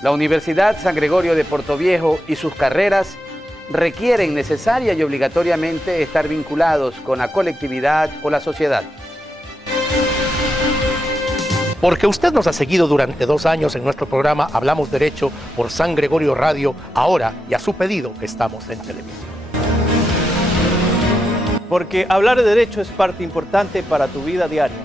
La Universidad San Gregorio de Portoviejo y sus carreras requieren necesaria y obligatoriamente estar vinculados con la colectividad o la sociedad. Porque usted nos ha seguido durante 2 años en nuestro programa Hablamos Derecho por San Gregorio Radio, ahora y a su pedido estamos en televisión. Porque hablar de derecho es parte importante para tu vida diaria.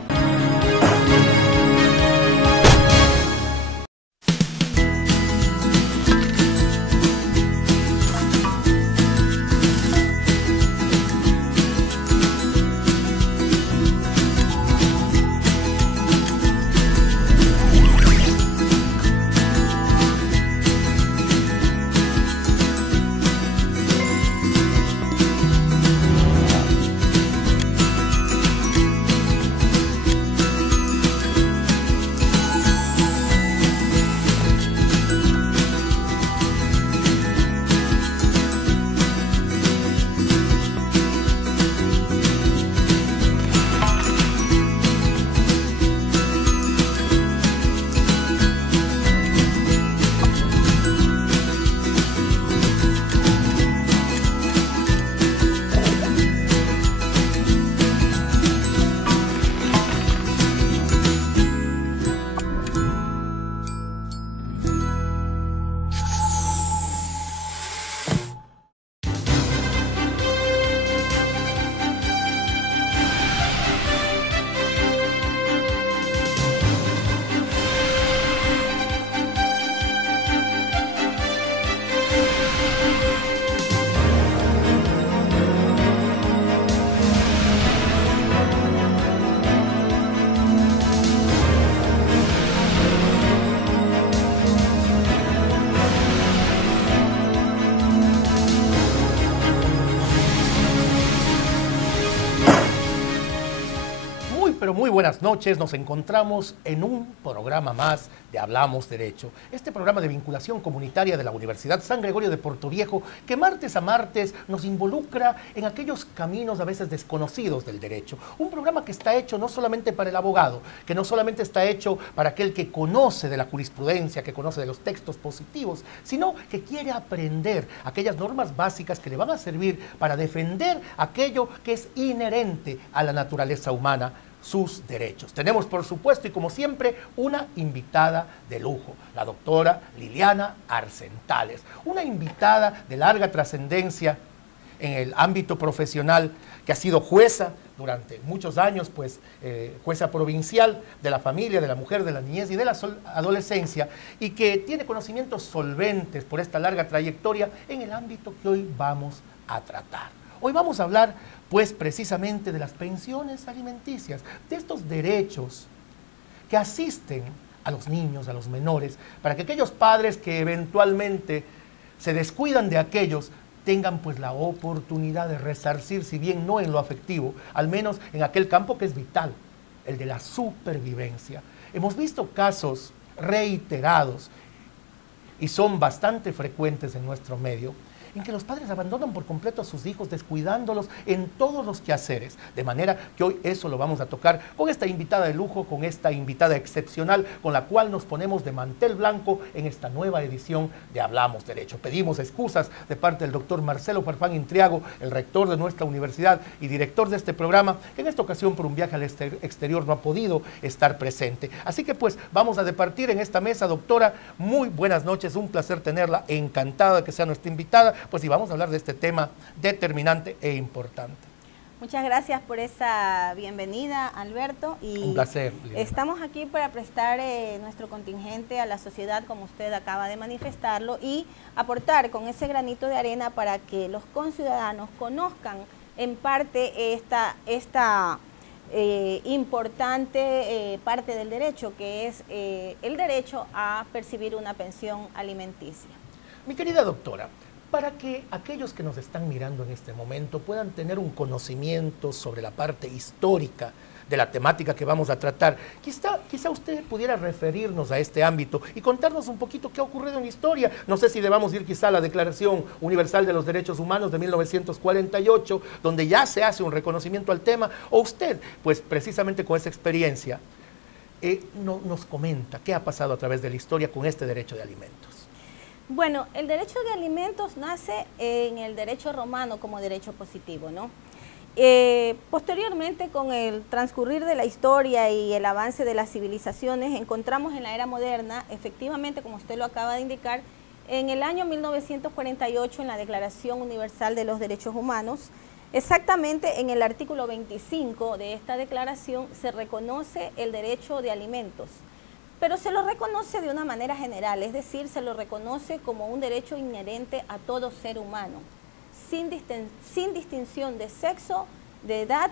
Muy buenas noches, nos encontramos en un programa más de Hablamos Derecho, este programa de vinculación comunitaria de la Universidad San Gregorio de Portoviejo, que martes a martes nos involucra en aquellos caminos a veces desconocidos del derecho. Un programa que está hecho no solamente para el abogado, que no solamente está hecho para aquel que conoce de la jurisprudencia, que conoce de los textos positivos, sino que quiere aprender aquellas normas básicas que le van a servir para defender aquello que es inherente a la naturaleza humana, sus derechos. Tenemos, por supuesto, y como siempre, una invitada de lujo, la doctora Liliana Arcentales, una invitada de larga trascendencia en el ámbito profesional, que ha sido jueza durante muchos años, pues jueza provincial de la familia, de la mujer, de la niñez y de la adolescencia, y que tiene conocimientos solventes por esta larga trayectoria en el ámbito que hoy vamos a tratar. Hoy vamos a hablar pues precisamente de las pensiones alimenticias, de estos derechos que asisten a los niños, a los menores, para que aquellos padres que eventualmente se descuidan de aquellos tengan pues la oportunidad de resarcir, si bien no en lo afectivo, al menos en aquel campo que es vital, el de la supervivencia. Hemos visto casos reiterados y son bastante frecuentes en nuestro medio, en que los padres abandonan por completo a sus hijos, descuidándolos en todos los quehaceres. De manera que hoy eso lo vamos a tocar con esta invitada de lujo, con esta invitada excepcional, con la cual nos ponemos de mantel blanco en esta nueva edición de Hablamos Derecho. Pedimos excusas de parte del doctor Marcelo Farfán Intriago, el rector de nuestra universidad y director de este programa, que en esta ocasión por un viaje al exterior no ha podido estar presente. Así que pues vamos a departir en esta mesa. Doctora, muy buenas noches, un placer tenerla, encantada de que sea nuestra invitada. Pues sí, vamos a hablar de este tema determinante e importante. Muchas gracias por esa bienvenida, Alberto. Y un placer, Liliana. Estamos aquí para prestar nuestro contingente a la sociedad, como usted acaba de manifestarlo, y aportar con ese granito de arena para que los conciudadanos conozcan en parte esta importante parte del derecho, que es el derecho a percibir una pensión alimenticia. Mi querida doctora, para que aquellos que nos están mirando en este momento puedan tener un conocimiento sobre la parte histórica de la temática que vamos a tratar, quizá usted pudiera referirnos a este ámbito y contarnos un poquito qué ha ocurrido en la historia. No sé si debamos ir quizá a la Declaración Universal de los Derechos Humanos de 1948, donde ya se hace un reconocimiento al tema, o usted, pues precisamente con esa experiencia, nos comenta qué ha pasado a través de la historia con este derecho de alimentos. Bueno, el derecho de alimentos nace en el derecho romano como derecho positivo, ¿no? Posteriormente, con el transcurrir de la historia y el avance de las civilizaciones, encontramos en la era moderna, efectivamente, como usted lo acaba de indicar, en el año 1948, en la Declaración Universal de los Derechos Humanos, exactamente en el artículo 25 de esta declaración se reconoce el derecho de alimentos, pero se lo reconoce de una manera general, es decir, se lo reconoce como un derecho inherente a todo ser humano, sin distinción de sexo, de edad,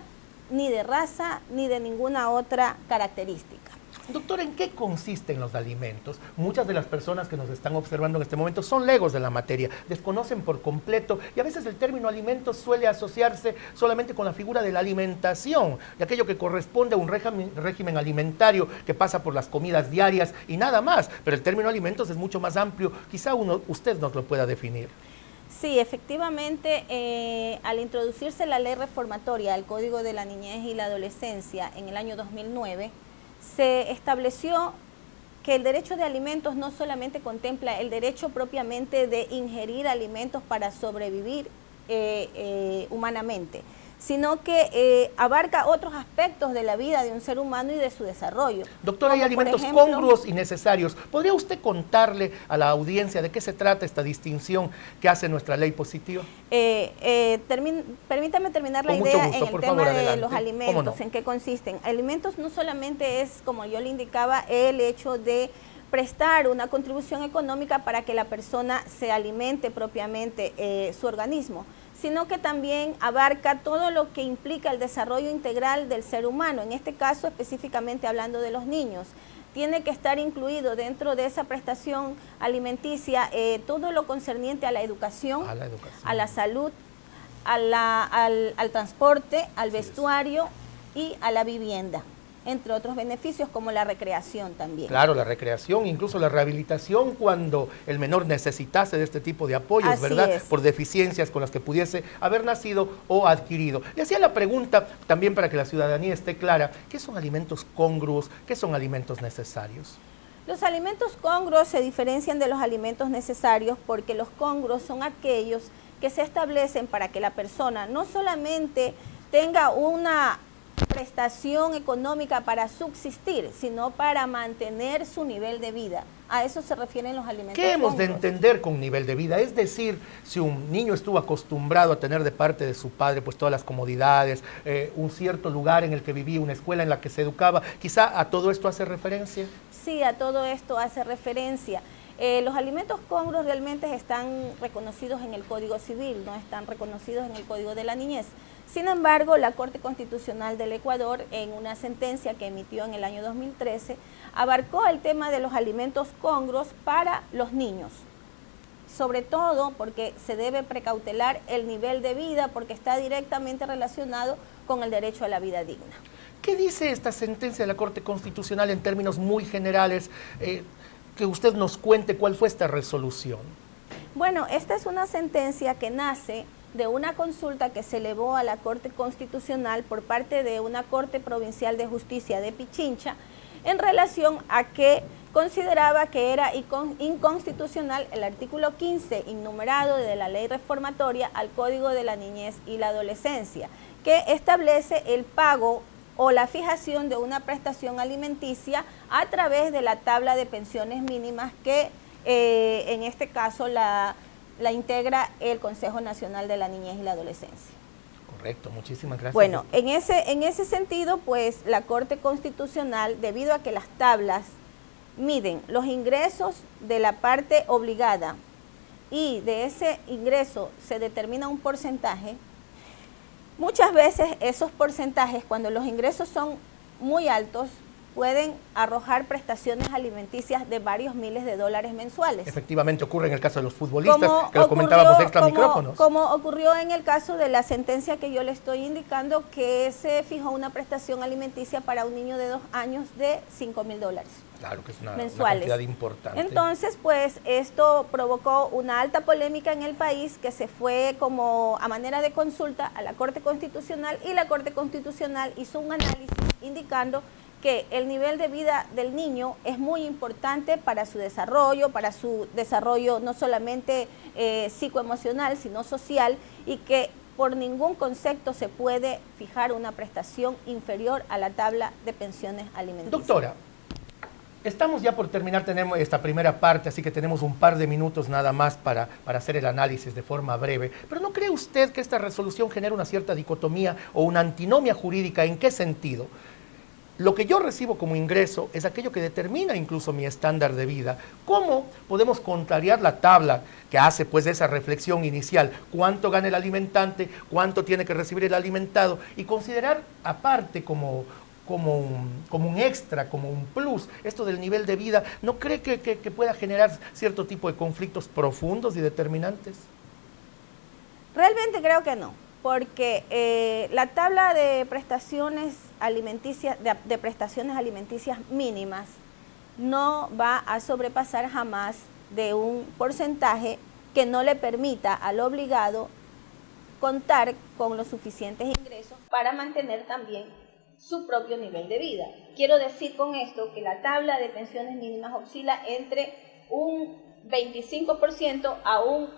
ni de raza, ni de ninguna otra característica. Doctor, ¿en qué consisten los alimentos? Muchas de las personas que nos están observando en este momento son legos de la materia, desconocen por completo y a veces el término alimentos suele asociarse solamente con la figura de la alimentación, de aquello que corresponde a un régimen alimentario que pasa por las comidas diarias y nada más, pero el término alimentos es mucho más amplio, quizá usted nos lo pueda definir. Sí, efectivamente, al introducirse la ley reformatoria al Código de la Niñez y la Adolescencia en el año 2009, se estableció que el derecho de alimentos no solamente contempla el derecho propiamente de ingerir alimentos para sobrevivir humanamente, sino que abarca otros aspectos de la vida de un ser humano y de su desarrollo. Doctora, hay alimentos congruos y necesarios. ¿Podría usted contarle a la audiencia de qué se trata esta distinción que hace nuestra ley positiva? Permítame terminar la idea en el tema de los alimentos, en qué consisten. Alimentos no solamente es, como yo le indicaba, el hecho de prestar una contribución económica para que la persona se alimente propiamente su organismo, sino que también abarca todo lo que implica el desarrollo integral del ser humano, en este caso específicamente hablando de los niños. Tiene que estar incluido dentro de esa prestación alimenticia todo lo concerniente a la educación, a la salud, al transporte, al vestuario y a la vivienda, entre otros beneficios como la recreación también. Claro, la recreación, incluso la rehabilitación cuando el menor necesitase de este tipo de apoyos, Así ¿verdad? es. Por deficiencias con las que pudiese haber nacido o adquirido. Le hacía la pregunta también para que la ciudadanía esté clara, ¿qué son alimentos congruos? ¿Qué son alimentos necesarios? Los alimentos congruos se diferencian de los alimentos necesarios porque los congruos son aquellos que se establecen para que la persona no solamente tenga una prestación económica para subsistir, sino para mantener su nivel de vida. A eso se refieren los alimentos ¿Qué hemos de congruos. entender con nivel de vida? Es decir, si un niño estuvo acostumbrado a tener de parte de su padre pues todas las comodidades, un cierto lugar en el que vivía, una escuela en la que se educaba, quizá a todo esto hace referencia. Sí, a todo esto hace referencia. Los alimentos congruos realmente están reconocidos en el Código Civil, no están reconocidos en el Código de la Niñez. Sin embargo, la Corte Constitucional del Ecuador, en una sentencia que emitió en el año 2013, abarcó el tema de los alimentos congruos para los niños, sobre todo porque se debe precautelar el nivel de vida, porque está directamente relacionado con el derecho a la vida digna. ¿Qué dice esta sentencia de la Corte Constitucional en términos muy generales? Que usted nos cuente cuál fue esta resolución. Bueno, esta es una sentencia que nace de una consulta que se elevó a la Corte Constitucional por parte de una Corte Provincial de Justicia de Pichincha en relación a que consideraba que era inconstitucional el artículo 15 innumerado de la Ley Reformatoria al Código de la Niñez y la Adolescencia, que establece el pago o la fijación de una prestación alimenticia a través de la tabla de pensiones mínimas que en este caso la integra el Consejo Nacional de la Niñez y la Adolescencia. Correcto, muchísimas gracias. Bueno, en ese sentido, pues la Corte Constitucional, debido a que las tablas miden los ingresos de la parte obligada y de ese ingreso se determina un porcentaje, muchas veces esos porcentajes, cuando los ingresos son muy altos, pueden arrojar prestaciones alimenticias de varios miles de dólares mensuales. Efectivamente ocurre en el caso de los futbolistas, que lo comentábamos extra micrófonos. Como ocurrió en el caso de la sentencia que yo le estoy indicando, que se fijó una prestación alimenticia para un niño de 2 años de $5,000. Claro que es una mensuales. cantidad importante. Entonces, pues esto provocó una alta polémica en el país que se fue como a manera de consulta a la Corte Constitucional y la Corte Constitucional hizo un análisis indicando que el nivel de vida del niño es muy importante para su desarrollo no solamente psicoemocional, sino social, y que por ningún concepto se puede fijar una prestación inferior a la tabla de pensiones alimenticias. Doctora, estamos ya por terminar, tenemos esta primera parte, así que tenemos un par de minutos nada más para hacer el análisis de forma breve. Pero ¿no cree usted que esta resolución genera una cierta dicotomía o una antinomia jurídica? ¿En qué sentido? Lo que yo recibo como ingreso es aquello que determina incluso mi estándar de vida. ¿Cómo podemos contrariar la tabla que hace pues esa reflexión inicial? ¿Cuánto gana el alimentante? ¿Cuánto tiene que recibir el alimentado? Y considerar aparte como un extra, como un plus, esto del nivel de vida. ¿No cree que pueda generar cierto tipo de conflictos profundos y determinantes? Realmente creo que no, porque la tabla de prestaciones alimenticias, de prestaciones alimenticias mínimas no va a sobrepasar jamás de un porcentaje que no le permita al obligado contar con los suficientes ingresos para mantener también su propio nivel de vida. Quiero decir con esto que la tabla de pensiones mínimas oscila entre un 25% a un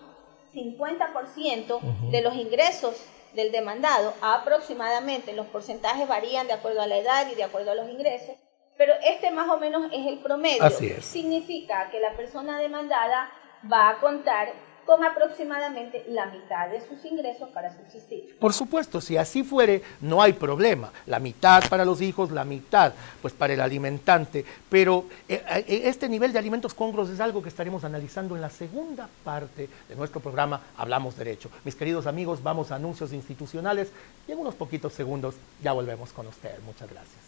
50% de los ingresos del demandado. Aproximadamente, los porcentajes varían de acuerdo a la edad y de acuerdo a los ingresos, pero este más o menos es el promedio. Así es. Significa que la persona demandada va a contar con aproximadamente la mitad de sus ingresos para subsistir. Por supuesto, si así fuere, no hay problema. La mitad para los hijos, la mitad pues para el alimentante. Pero este nivel de alimentos congruos es algo que estaremos analizando en la segunda parte de nuestro programa Hablamos Derecho. Mis queridos amigos, vamos a anuncios institucionales y en unos poquitos segundos ya volvemos con ustedes. Muchas gracias.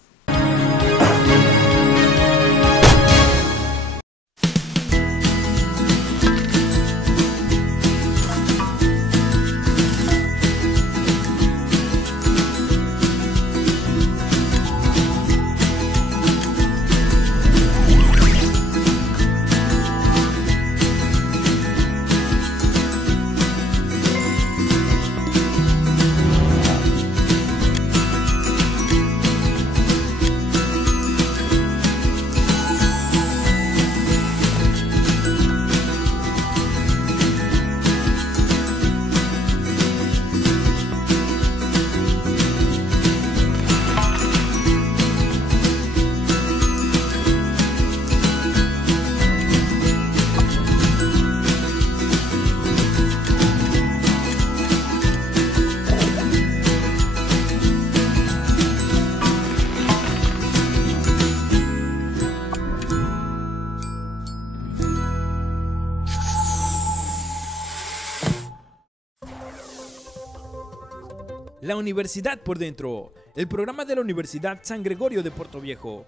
La Universidad por Dentro, el programa de la Universidad San Gregorio de Portoviejo,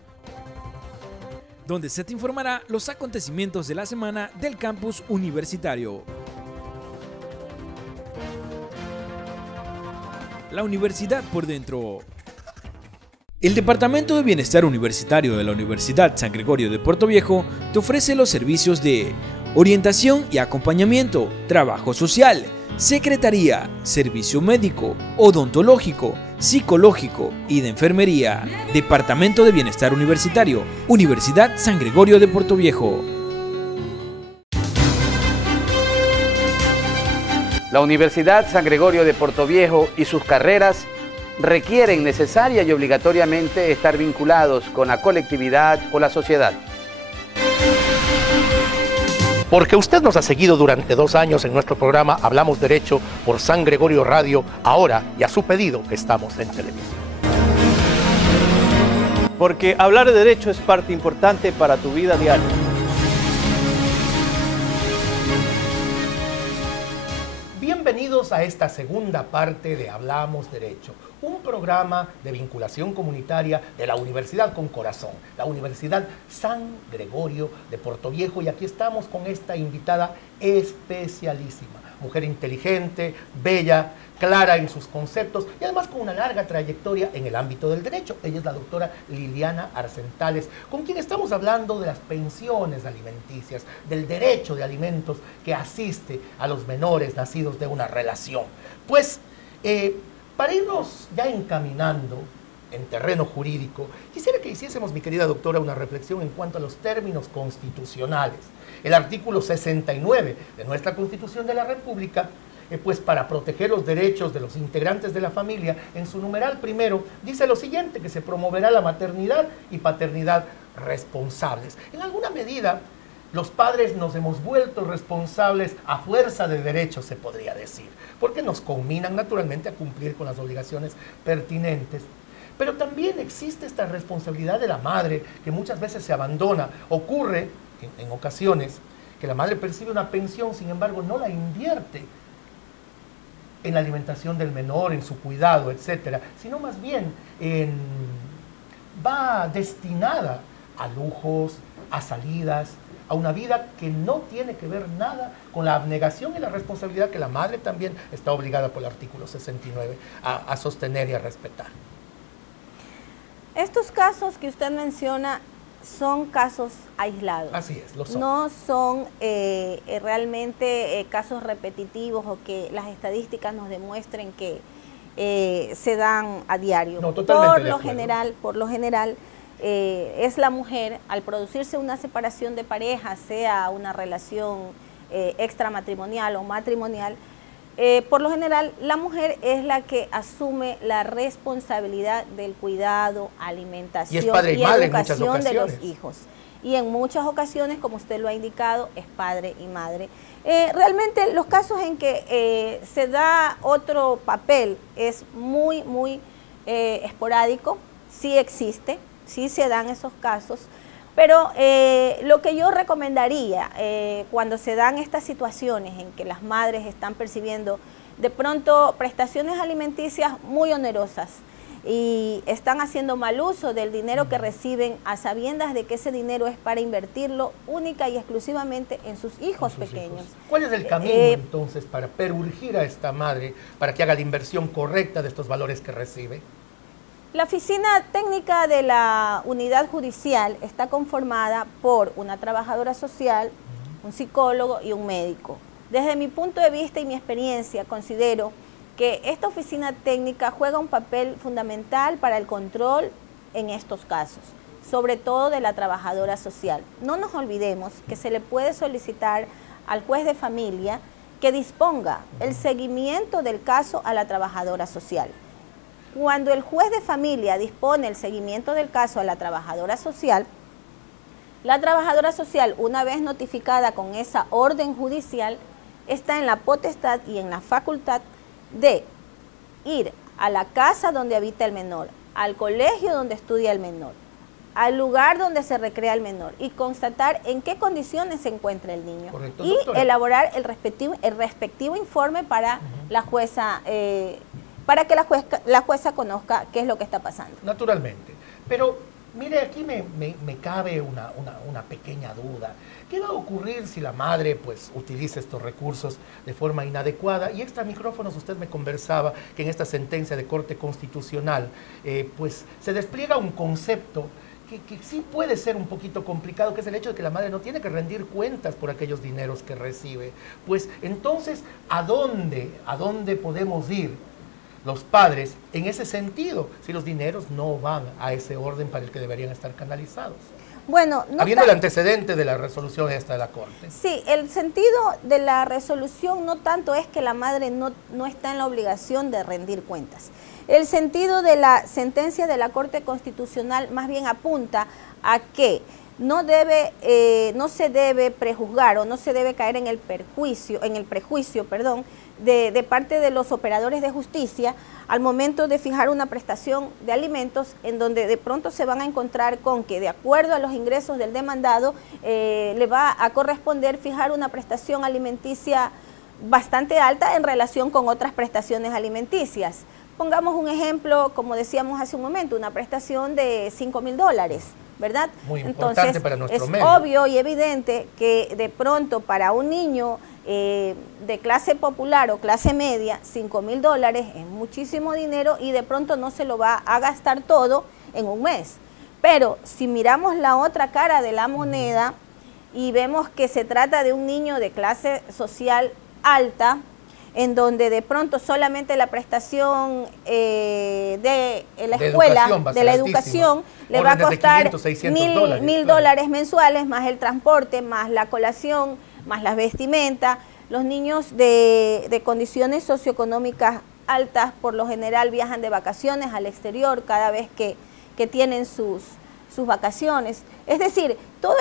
donde se te informará los acontecimientos de la semana del campus universitario. La Universidad por Dentro. El Departamento de Bienestar Universitario de la Universidad San Gregorio de Portoviejo te ofrece los servicios de orientación y acompañamiento, trabajo social, secretaría, servicio médico, odontológico, psicológico y de enfermería. Departamento de Bienestar Universitario, Universidad San Gregorio de Portoviejo. La Universidad San Gregorio de Portoviejo y sus carreras requieren necesaria y obligatoriamente estar vinculados con la colectividad o la sociedad. Porque usted nos ha seguido durante 2 años en nuestro programa Hablamos Derecho por San Gregorio Radio, ahora y a su pedido estamos en televisión. Porque hablar de derecho es parte importante para tu vida diaria. Bienvenidos a esta segunda parte de Hablamos Derecho, un programa de vinculación comunitaria de la Universidad con Corazón, la Universidad San Gregorio de Portoviejo, y aquí estamos con esta invitada especialísima, mujer inteligente, bella, clara en sus conceptos y además con una larga trayectoria en el ámbito del derecho. Ella es la doctora Liliana Arcentales, con quien estamos hablando de las pensiones alimenticias, del derecho de alimentos que asiste a los menores nacidos de una relación. Pues, para irnos ya encaminando, en terreno jurídico, quisiera que hiciésemos, mi querida doctora, una reflexión en cuanto a los términos constitucionales. El artículo 69 de nuestra Constitución de la República, pues para proteger los derechos de los integrantes de la familia, en su numeral primero dice lo siguiente, que se promoverá la maternidad y paternidad responsables. En alguna medida, los padres nos hemos vuelto responsables a fuerza de derechos, se podría decir, porque nos conminan naturalmente a cumplir con las obligaciones pertinentes. Pero también existe esta responsabilidad de la madre, que muchas veces se abandona. Ocurre, en ocasiones, que la madre percibe una pensión, sin embargo, no la invierte en la alimentación del menor, en su cuidado, etcétera, sino más bien va destinada a lujos, a salidas, a una vida que no tiene que ver nada con la abnegación y la responsabilidad que la madre también está obligada por el artículo 69 a sostener y a respetar. Estos casos que usted menciona son casos aislados. Así es, lo son. No son realmente casos repetitivos o que las estadísticas nos demuestren que se dan a diario. No, totalmente por lo general, es la mujer, al producirse una separación de pareja, sea una relación extramatrimonial o matrimonial, por lo general la mujer es la que asume la responsabilidad del cuidado, alimentación y es padre y madre educación de los hijos. Y en muchas ocasiones, como usted lo ha indicado, es padre y madre. Realmente los casos en que se da otro papel es muy esporádico, sí existe, sí se dan esos casos, pero lo que yo recomendaría cuando se dan estas situaciones en que las madres están percibiendo de pronto prestaciones alimenticias muy onerosas y están haciendo mal uso del dinero que reciben a sabiendas de que ese dinero es para invertirlo única y exclusivamente en sus hijos pequeños. ¿Cuál es el camino entonces para perurgir a esta madre para que haga la inversión correcta de estos valores que recibe? La oficina técnica de la unidad judicial está conformada por una trabajadora social, un psicólogo y un médico. Desde mi punto de vista y mi experiencia, considero que esta oficina técnica juega un papel fundamental para el control en estos casos, sobre todo de la trabajadora social. No nos olvidemos que se le puede solicitar al juez de familia que disponga el seguimiento del caso a la trabajadora social. Cuando el juez de familia dispone el seguimiento del caso a la trabajadora social, una vez notificada con esa orden judicial, está en la potestad y en la facultad de ir a la casa donde habita el menor, al colegio donde estudia el menor, al lugar donde se recrea el menor y constatar en qué condiciones se encuentra el niño. Correcto, y doctora. Elaborar el respectivo informe para la jueza, para que la jueza conozca qué es lo que está pasando. Naturalmente. Pero, mire, aquí me cabe una pequeña duda. ¿Qué va a ocurrir si la madre pues utiliza estos recursos de forma inadecuada? Y extra micrófonos usted me conversaba que en esta sentencia de Corte Constitucional pues se despliega un concepto que sí puede ser un poquito complicado, que es el hecho de que la madre no tiene que rendir cuentas por aquellos dineros que recibe. Pues entonces, ¿a dónde podemos ir los padres en ese sentido, si los dineros no van a ese orden para el que deberían estar canalizados? Bueno, habiendo el antecedente de la resolución esta de la Corte. Sí, el sentido de la resolución no tanto es que la madre no está en la obligación de rendir cuentas. El sentido de la sentencia de la Corte Constitucional más bien apunta a que no se debe prejuzgar o no se debe caer en el prejuicio, de parte de los operadores de justicia al momento de fijar una prestación de alimentos en donde de pronto se van a encontrar con que de acuerdo a los ingresos del demandado le va a corresponder fijar una prestación alimenticia bastante alta en relación con otras prestaciones alimenticias. Pongamos un ejemplo, como decíamos hace un momento, una prestación de $5.000, ¿verdad? Muy importante. Entonces, para nuestro es medio. Obvio y evidente que de pronto para un niño de clase popular o clase media, $5.000 es muchísimo dinero y de pronto no se lo va a gastar todo en un mes. Pero si miramos la otra cara de la moneda y vemos que se trata de un niño de clase social alta, en donde de pronto solamente la prestación de la escuela, de la educación, le va a costar $1.000 mensuales, más el transporte, más la colación, más las vestimentas. Los niños de condiciones socioeconómicas altas por lo general viajan de vacaciones al exterior cada vez que tienen sus vacaciones. Es decir, toda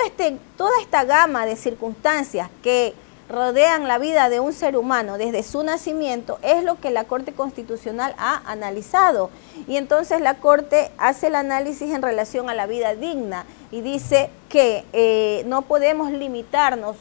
esta gama de circunstancias que rodean la vida de un ser humano desde su nacimiento es lo que la Corte Constitucional ha analizado. Y entonces la Corte hace el análisis en relación a la vida digna y dice que no podemos limitarnos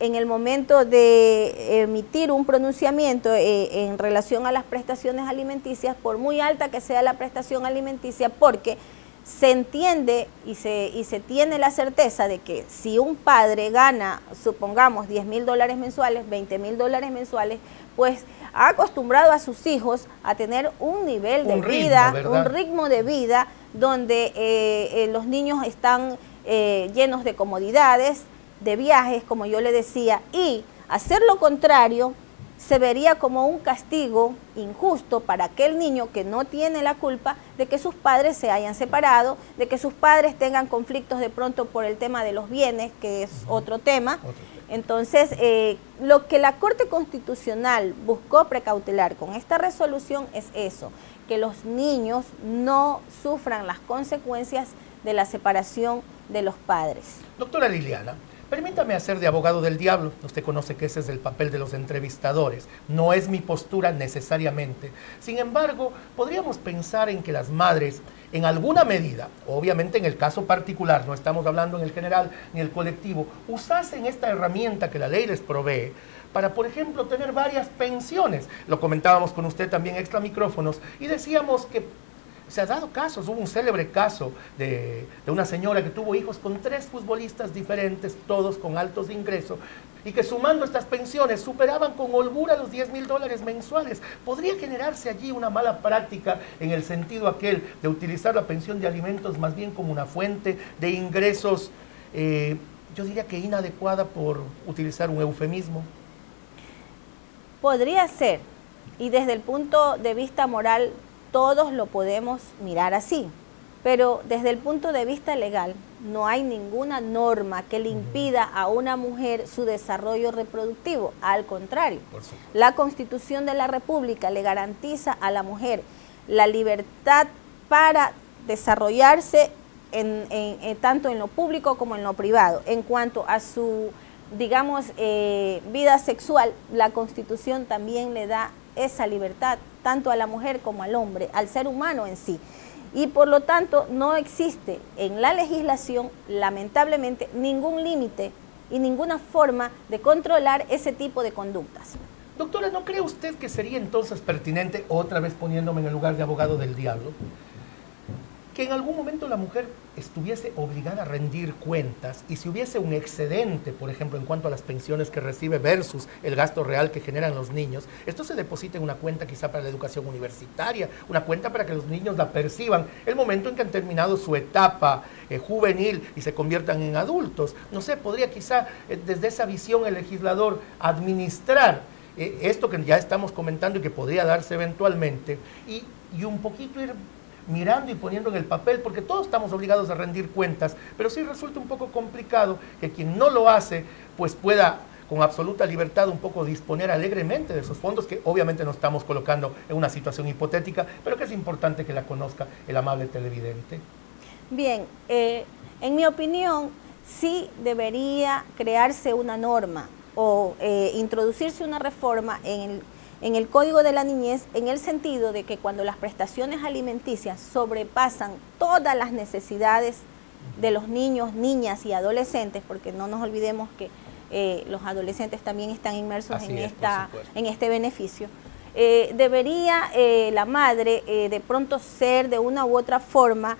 en el momento de emitir un pronunciamiento en relación a las prestaciones alimenticias, por muy alta que sea la prestación alimenticia, porque se entiende y se tiene la certeza de que si un padre gana, supongamos, $10.000 mensuales, $20.000 mensuales, pues ha acostumbrado a sus hijos a tener un nivel de vida, un ritmo de vida donde los niños están llenos de comodidades, de viajes, como yo le decía, y hacer lo contrario se vería como un castigo injusto para aquel niño que no tiene la culpa de que sus padres se hayan separado, de que sus padres tengan conflictos de pronto por el tema de los bienes, que es otro tema. Entonces, lo que la Corte Constitucional buscó precautelar con esta resolución es eso, que los niños no sufran las consecuencias de la separación de los padres. Doctora Liliana, permítame hacer de abogado del diablo. Usted conoce que ese es el papel de los entrevistadores. No es mi postura necesariamente. Sin embargo, podríamos pensar en que las madres, en alguna medida, obviamente en el caso particular, no estamos hablando en el general ni el colectivo, usasen esta herramienta que la ley les provee para, por ejemplo, tener varias pensiones. Lo comentábamos con usted también extra micrófonos y decíamos que se ha dado casos, hubo un célebre caso de una señora que tuvo hijos con 3 futbolistas diferentes, todos con altos ingresos, y que sumando estas pensiones superaban con holgura los $10.000 mensuales. ¿Podría generarse allí una mala práctica en el sentido aquel de utilizar la pensión de alimentos más bien como una fuente de ingresos, yo diría que inadecuada por utilizar un eufemismo? Podría ser, y desde el punto de vista moral todos lo podemos mirar así, pero desde el punto de vista legal no hay ninguna norma que le impida a una mujer su desarrollo reproductivo. Al contrario, la Constitución de la República le garantiza a la mujer la libertad para desarrollarse tanto en lo público como en lo privado. En cuanto a su, digamos, vida sexual, la Constitución también le da esa libertad tanto a la mujer como al hombre, al ser humano en sí. Y por lo tanto no existe en la legislación, lamentablemente, ningún límite y ninguna forma de controlar ese tipo de conductas. Doctora, ¿no cree usted que sería entonces pertinente, otra vez poniéndome en el lugar de abogado del diablo, que en algún momento la mujer estuviese obligada a rendir cuentas y si hubiese un excedente, por ejemplo, en cuanto a las pensiones que recibe versus el gasto real que generan los niños, esto se deposita en una cuenta quizá para la educación universitaria, una cuenta para que los niños la perciban el momento en que han terminado su etapa juvenil y se conviertan en adultos? No sé, podría quizá desde esa visión el legislador administrar esto que ya estamos comentando y que podría darse eventualmente y un poquito ir mirando y poniendo en el papel, porque todos estamos obligados a rendir cuentas, pero sí resulta un poco complicado que quien no lo hace, pues pueda con absoluta libertad un poco disponer alegremente de esos fondos, que obviamente no estamos colocando en una situación hipotética, pero que es importante que la conozca el amable televidente. Bien, en mi opinión, sí debería crearse una norma o introducirse una reforma en el Código de la Niñez, en el sentido de que cuando las prestaciones alimenticias sobrepasan todas las necesidades de los niños, niñas y adolescentes, porque no nos olvidemos que los adolescentes también están inmersos en este beneficio, debería la madre de pronto ser de una u otra forma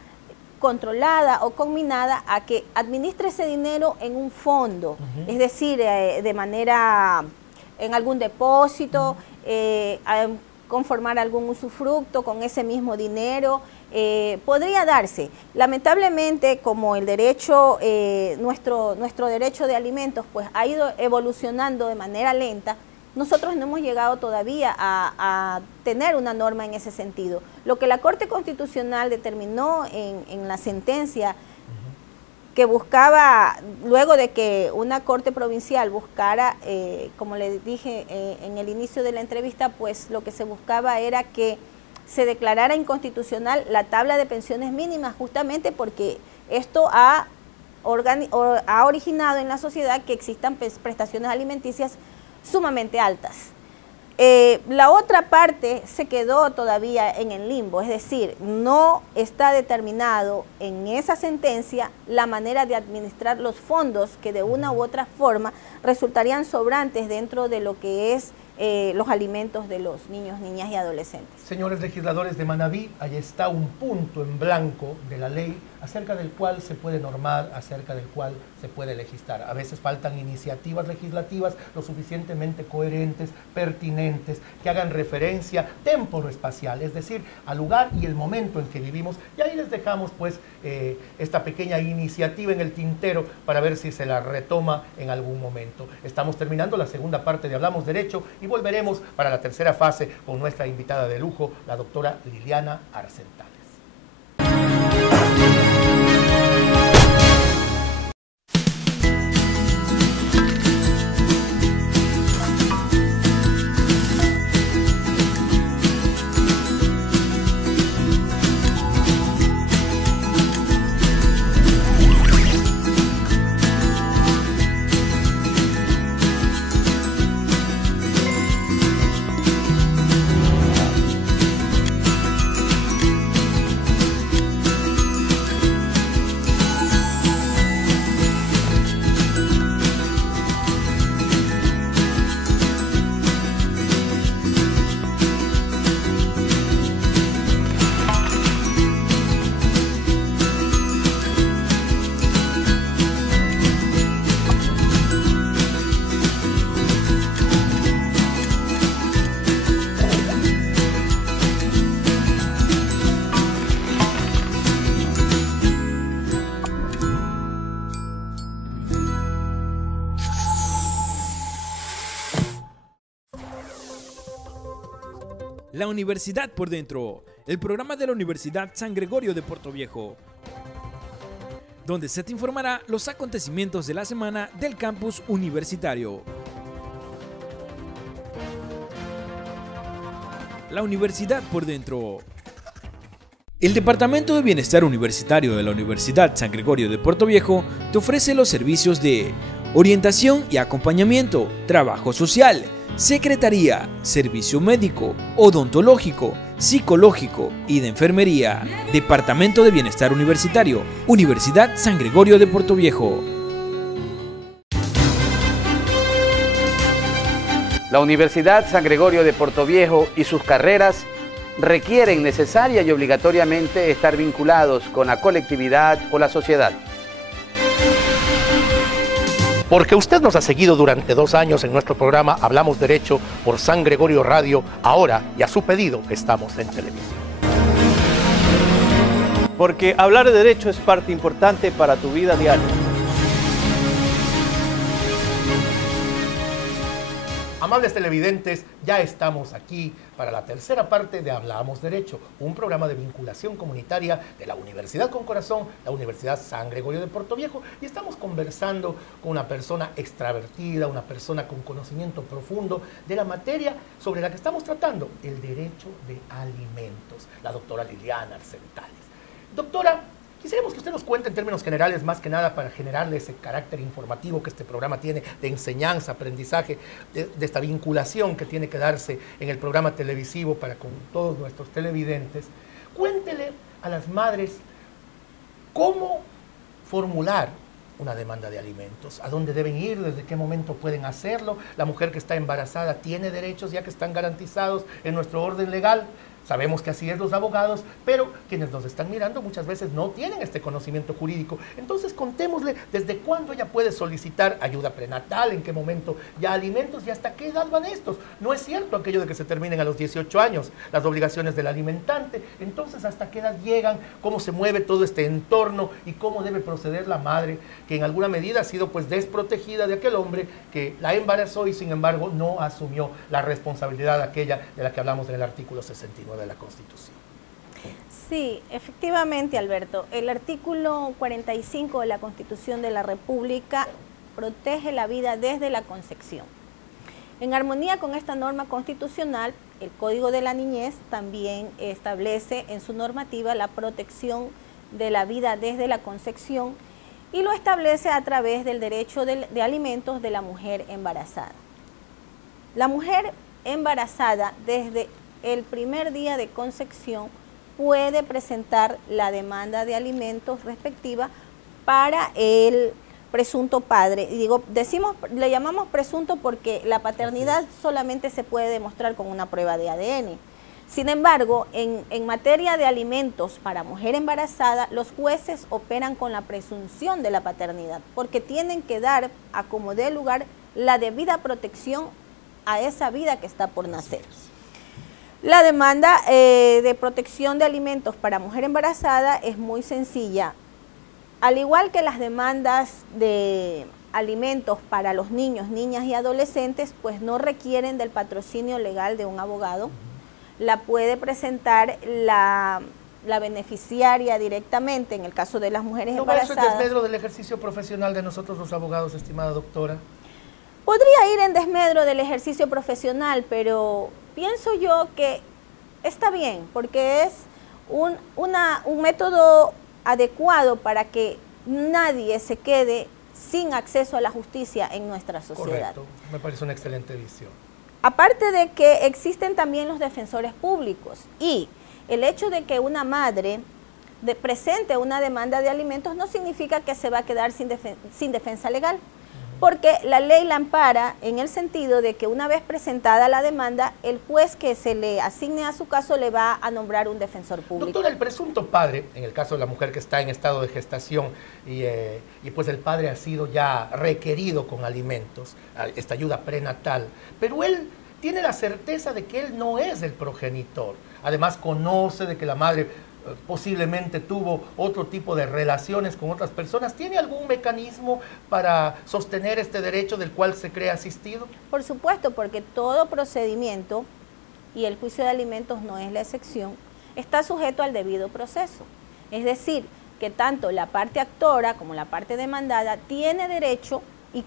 controlada o conminada a que administre ese dinero en un fondo, es decir, de manera en algún depósito, conformar algún usufructo con ese mismo dinero, podría darse. Lamentablemente, como el derecho, nuestro derecho de alimentos pues ha ido evolucionando de manera lenta, nosotros no hemos llegado todavía a tener una norma en ese sentido. Lo que la Corte Constitucional determinó en la sentencia que buscaba, luego de que una corte provincial buscara, como le dije en el inicio de la entrevista, pues lo que se buscaba era que se declarara inconstitucional la tabla de pensiones mínimas, justamente porque esto ha originado en la sociedad que existan prestaciones alimenticias sumamente altas. La otra parte se quedó todavía en el limbo, es decir, no está determinado en esa sentencia la manera de administrar los fondos que de una u otra forma resultarían sobrantes dentro de lo que es los alimentos de los niños, niñas y adolescentes. Señores legisladores de Manabí, ahí está un punto en blanco de la ley acerca del cual se puede normar, acerca del cual se puede legislar. A veces faltan iniciativas legislativas lo suficientemente coherentes, pertinentes, que hagan referencia temporoespacial, es decir, al lugar y el momento en que vivimos. Y ahí les dejamos pues esta pequeña iniciativa en el tintero para ver si se la retoma en algún momento. Estamos terminando la segunda parte de Hablamos Derecho y volveremos para la tercera fase con nuestra invitada de lujo, la doctora Liliana Arcentales. La Universidad por Dentro, el programa de la Universidad San Gregorio de Portoviejo, donde se te informará los acontecimientos de la semana del campus universitario. La Universidad por Dentro. El Departamento de Bienestar Universitario de la Universidad San Gregorio de Portoviejo te ofrece los servicios de orientación y acompañamiento, trabajo social, secretaría, servicio médico, odontológico, psicológico y de enfermería. Departamento de Bienestar Universitario, Universidad San Gregorio de Portoviejo. La Universidad San Gregorio de Portoviejo y sus carreras requieren necesaria y obligatoriamente estar vinculados con la colectividad o la sociedad. Porque usted nos ha seguido durante 2 años en nuestro programa Hablamos Derecho por San Gregorio Radio, ahora y a su pedido estamos en televisión. Porque hablar de derecho es parte importante para tu vida diaria. Amables televidentes, ya estamos aquí para la tercera parte de Hablamos Derecho, un programa de vinculación comunitaria de la Universidad con Corazón, la Universidad San Gregorio de Portoviejo, y estamos conversando con una persona extravertida, una persona con conocimiento profundo de la materia sobre la que estamos tratando, el derecho de alimentos, la doctora Liliana Arcentales. Doctora, quisiéramos que usted nos cuente en términos generales, más que nada para generarle ese carácter informativo que este programa tiene, de enseñanza, aprendizaje, de esta vinculación que tiene que darse en el programa televisivo para con todos nuestros televidentes. Cuéntele a las madres cómo formular una demanda de alimentos, a dónde deben ir, desde qué momento pueden hacerlo. La mujer que está embarazada tiene derechos ya que están garantizados en nuestro orden legal. Sabemos que así es los abogados, pero quienes nos están mirando muchas veces no tienen este conocimiento jurídico. Entonces contémosle desde cuándo ella puede solicitar ayuda prenatal, en qué momento ya alimentos y hasta qué edad van estos. No es cierto aquello de que se terminen a los 18 años las obligaciones del alimentante. Entonces, ¿hasta qué edad llegan? ¿Cómo se mueve todo este entorno? ¿Y cómo debe proceder la madre que en alguna medida ha sido pues desprotegida de aquel hombre que la embarazó y sin embargo no asumió la responsabilidad aquella de la que hablamos en el artículo 69 de la Constitución? Sí, efectivamente, Alberto. El artículo 45 de la Constitución de la República protege la vida desde la concepción. En armonía con esta norma constitucional, el Código de la Niñez también establece en su normativa la protección de la vida desde la concepción y lo establece a través del derecho de alimentos de la mujer embarazada. La mujer embarazada desde el primer día de concepción puede presentar la demanda de alimentos respectiva para el presunto padre. Y le llamamos presunto porque la paternidad solamente se puede demostrar con una prueba de ADN. Sin embargo, en materia de alimentos para mujer embarazada, los jueces operan con la presunción de la paternidad, porque tienen que dar, a como dé lugar, la debida protección a esa vida que está por nacer. La demanda de protección de alimentos para mujer embarazada es muy sencilla. Al igual que las demandas de alimentos para los niños, niñas y adolescentes, pues no requieren del patrocinio legal de un abogado. La puede presentar la beneficiaria directamente, en el caso de las mujeres embarazadas. ¿No va eso en desmedro del ejercicio profesional de nosotros los abogados, estimada doctora? Podría ir en desmedro del ejercicio profesional, pero pienso yo que está bien, porque es un método adecuado para que nadie se quede sin acceso a la justicia en nuestra sociedad. Correcto, me parece una excelente visión. Aparte de que existen también los defensores públicos y el hecho de que una madre presente una demanda de alimentos no significa que se va a quedar sin defensa legal, porque la ley la ampara en el sentido de que una vez presentada la demanda, el juez que se le asigne a su caso le va a nombrar un defensor público. Doctora, el presunto padre, en el caso de la mujer que está en estado de gestación y pues el padre ha sido ya requerido con alimentos, esta ayuda prenatal, pero él tiene la certeza de que él no es el progenitor. Además conoce de que la madre posiblemente tuvo otro tipo de relaciones con otras personas. ¿Tiene algún mecanismo para sostener este derecho del cual se cree asistido? Por supuesto, porque todo procedimiento, y el juicio de alimentos no es la excepción, está sujeto al debido proceso. Es decir, que tanto la parte actora como la parte demandada tiene derecho y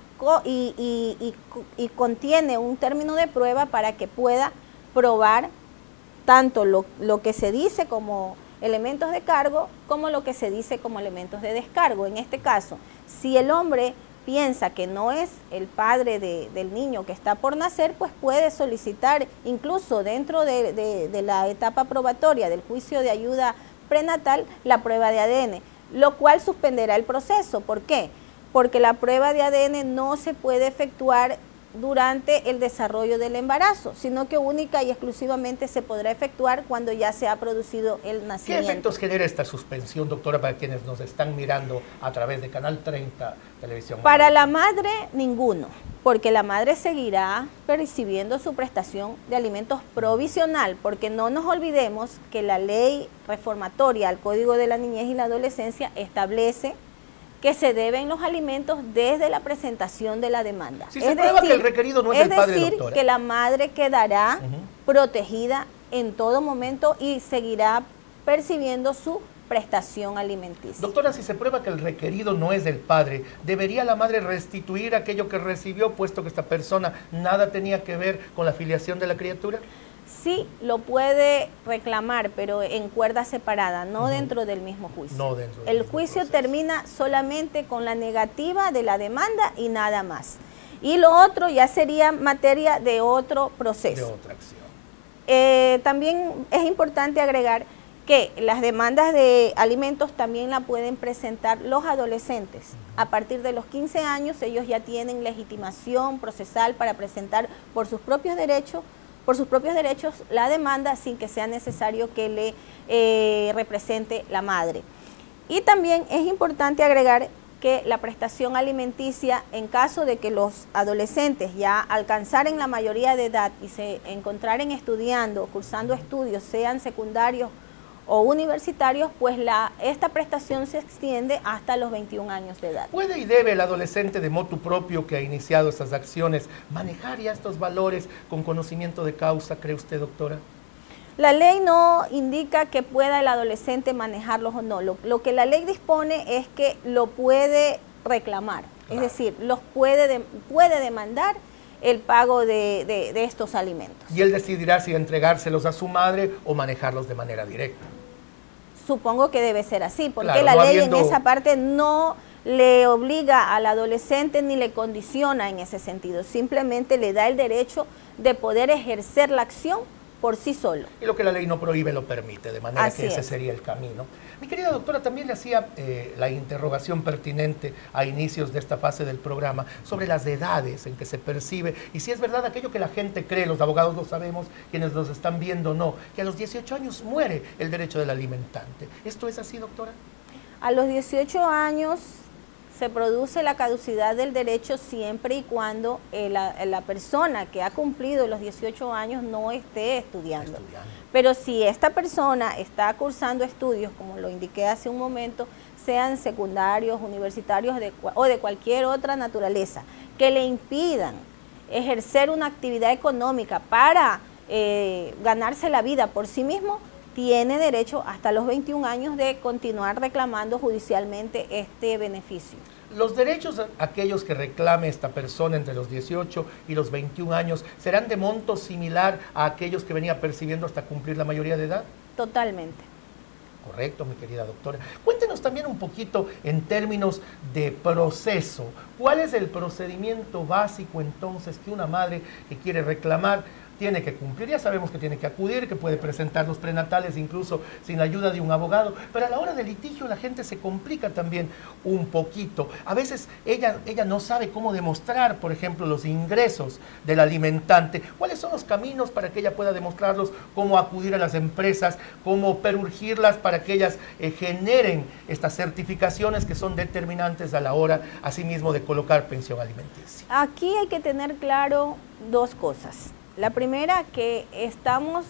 contiene un término de prueba para que pueda probar tanto lo que se dice como elementos de cargo como lo que se dice como elementos de descargo. En este caso, si el hombre piensa que no es el padre del niño que está por nacer, pues puede solicitar incluso dentro de la etapa probatoria del juicio de ayuda prenatal la prueba de ADN, lo cual suspenderá el proceso. ¿Por qué? Porque la prueba de ADN no se puede efectuar durante el desarrollo del embarazo, sino que única y exclusivamente se podrá efectuar cuando ya se ha producido el nacimiento. ¿Qué efectos genera esta suspensión, doctora, para quienes nos están mirando a través de Canal 30 Televisión? Para la madre, ninguno, porque la madre seguirá percibiendo su prestación de alimentos provisional, porque no nos olvidemos que la ley reformatoria al Código de la Niñez y la Adolescencia establece que se deben los alimentos desde la presentación de la demanda. Si se prueba que el requerido no es el padre, doctora. Es decir, que la madre quedará protegida en todo momento y seguirá percibiendo su prestación alimenticia. Doctora, si se prueba que el requerido no es del padre, ¿debería la madre restituir aquello que recibió, puesto que esta persona nada tenía que ver con la filiación de la criatura? Sí, lo puede reclamar, pero en cuerda separada, no dentro del mismo juicio. No dentro del El mismo juicio proceso. termina solamente con la negativa de la demanda y nada más. Y lo otro ya sería materia de otro proceso. De otra acción. También es importante agregar que las demandas de alimentos también la pueden presentar los adolescentes. A partir de los 15 años ellos ya tienen legitimación procesal para presentar por sus propios derechos por sus propios derechos la demanda sin que sea necesario que le represente la madre. Y también es importante agregar que la prestación alimenticia, en caso de que los adolescentes ya alcanzaren la mayoría de edad y se encontraren estudiando, cursando estudios, sean secundarios o universitarios, pues esta prestación se extiende hasta los 21 años de edad. ¿Puede y debe el adolescente de motu propio que ha iniciado estas acciones manejar ya estos valores con conocimiento de causa, cree usted, doctora? La ley no indica que pueda el adolescente manejarlos o no. Lo que la ley dispone es que lo puede reclamar, es decir, los puede demandar el pago de estos alimentos. Y él decidirá si entregárselos a su madre o manejarlos de manera directa. Supongo que debe ser así, porque claro, la ley en esa parte no le obliga al adolescente ni le condiciona en ese sentido, simplemente le da el derecho de poder ejercer la acción por sí solo. Y lo que la ley no prohíbe lo permite, de manera Así que ese es. sería el camino. Mi querida doctora, también le hacía la interrogación pertinente a inicios de esta fase del programa sobre las edades en que se percibe y si es verdad aquello que la gente cree, los abogados lo sabemos, quienes nos están viendo no, que a los 18 años muere el derecho del alimentante. ¿Esto es así, doctora? A los 18 años se produce la caducidad del derecho siempre y cuando la persona que ha cumplido los 18 años no esté estudiando. Pero si esta persona está cursando estudios, como lo indiqué hace un momento, sean secundarios, universitarios o de cualquier otra naturaleza, que le impidan ejercer una actividad económica para ganarse la vida por sí mismo, tiene derecho hasta los 21 años de continuar reclamando judicialmente este beneficio. ¿Los derechos de aquellos que reclame esta persona entre los 18 y los 21 años serán de monto similar a aquellos que venía percibiendo hasta cumplir la mayoría de edad? Totalmente. Correcto, mi querida doctora. Cuéntenos también un poquito en términos de proceso. ¿Cuál es el procedimiento básico entonces que una madre que quiere reclamar tiene que cumplir? Ya sabemos que tiene que acudir, que puede presentar los prenatales incluso sin ayuda de un abogado, pero a la hora del litigio la gente se complica también un poquito. A veces ella no sabe cómo demostrar, por ejemplo, los ingresos del alimentante. ¿Cuáles son los caminos para que ella pueda demostrarlos? ¿Cómo acudir a las empresas? ¿Cómo perurgirlas para que ellas generen estas certificaciones que son determinantes a la hora, asimismo, de colocar pensión alimenticia? Aquí hay que tener claro dos cosas. La primera, que estamos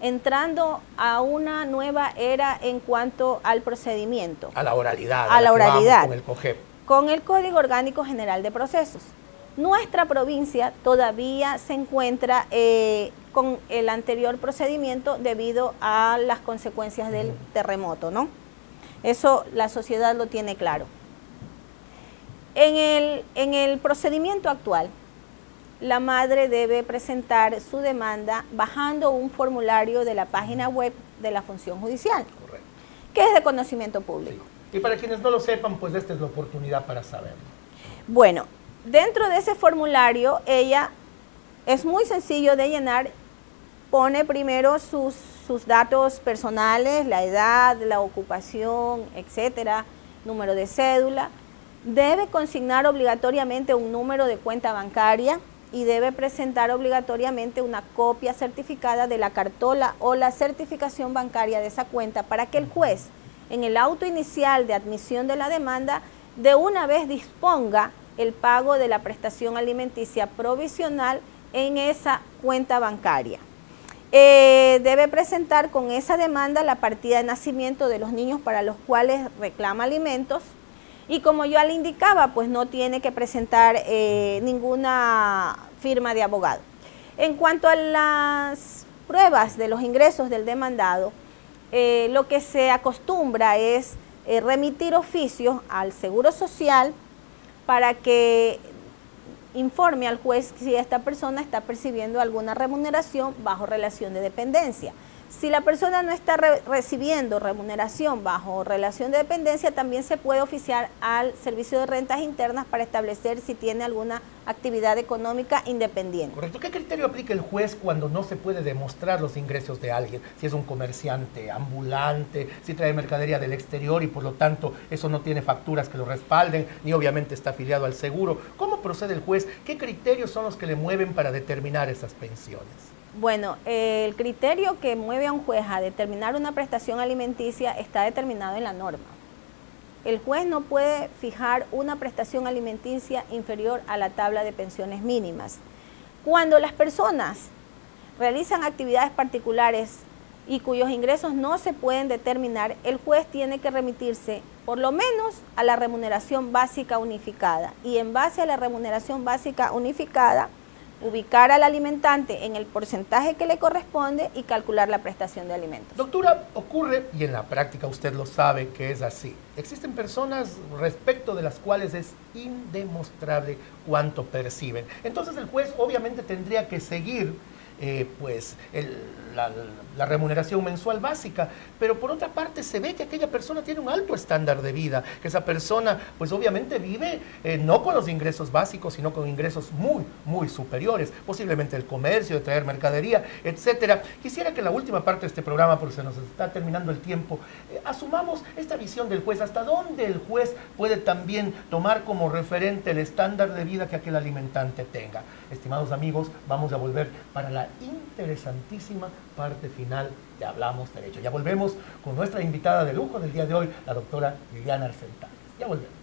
entrando a una nueva era en cuanto al procedimiento. A la oralidad. A la oralidad. Con el COGEP. Con el Código Orgánico General de Procesos. Nuestra provincia todavía se encuentra con el anterior procedimiento debido a las consecuencias del terremoto, ¿no? Eso la sociedad lo tiene claro. En el procedimiento actual, la madre debe presentar su demanda bajando un formulario de la página web de la función judicial, Correcto. Que es de conocimiento público. Sí. Y para quienes no lo sepan, pues esta es la oportunidad para saberlo. Bueno, dentro de ese formulario, ella es muy sencillo de llenar, pone primero sus datos personales, la edad, la ocupación, etcétera, número de cédula, debe consignar obligatoriamente un número de cuenta bancaria, y debe presentar obligatoriamente una copia certificada de la cartola o la certificación bancaria de esa cuenta para que el juez, en el auto inicial de admisión de la demanda, de una vez disponga el pago de la prestación alimenticia provisional en esa cuenta bancaria. Debe presentar con esa demanda la partida de nacimiento de los niños para los cuales reclama alimentos. Y como yo le indicaba, pues no tiene que presentar ninguna firma de abogado. En cuanto a las pruebas de los ingresos del demandado, lo que se acostumbra es remitir oficios al Seguro Social para que informe al juez si esta persona está percibiendo alguna remuneración bajo relación de dependencia. Si la persona no está recibiendo remuneración bajo relación de dependencia, también se puede oficiar al Servicio de Rentas Internas para establecer si tiene alguna actividad económica independiente. Correcto. ¿Qué criterio aplica el juez cuando no se puede demostrar los ingresos de alguien? Si es un comerciante ambulante, si trae mercadería del exterior y por lo tanto eso no tiene facturas que lo respalden, ni obviamente está afiliado al seguro. ¿Cómo procede el juez? ¿Qué criterios son los que le mueven para determinar esas pensiones? Bueno, el criterio que mueve a un juez a determinar una prestación alimenticia está determinado en la norma. El juez no puede fijar una prestación alimenticia inferior a la tabla de pensiones mínimas. Cuando las personas realizan actividades particulares y cuyos ingresos no se pueden determinar, el juez tiene que remitirse por lo menos a la remuneración básica unificada, y en base a la remuneración básica unificada, ubicar al alimentante en el porcentaje que le corresponde y calcular la prestación de alimentos. Doctora, ocurre, y en la práctica usted lo sabe que es así, existen personas respecto de las cuales es indemostrable cuánto perciben. Entonces el juez obviamente tendría que seguir la remuneración mensual básica, pero por otra parte se ve que aquella persona tiene un alto estándar de vida, que esa persona pues obviamente vive no con los ingresos básicos, sino con ingresos muy superiores, posiblemente el comercio, de traer mercadería, etcétera. Quisiera que en la última parte de este programa, porque se nos está terminando el tiempo, asumamos esta visión del juez, hasta dónde el juez puede también tomar como referente el estándar de vida que aquel alimentante tenga. Estimados amigos, vamos a volver para la interesantísima parte final de Hablamos Derecho. Ya volvemos con nuestra invitada de lujo del día de hoy, la doctora Liliana Arcentales. Ya volvemos.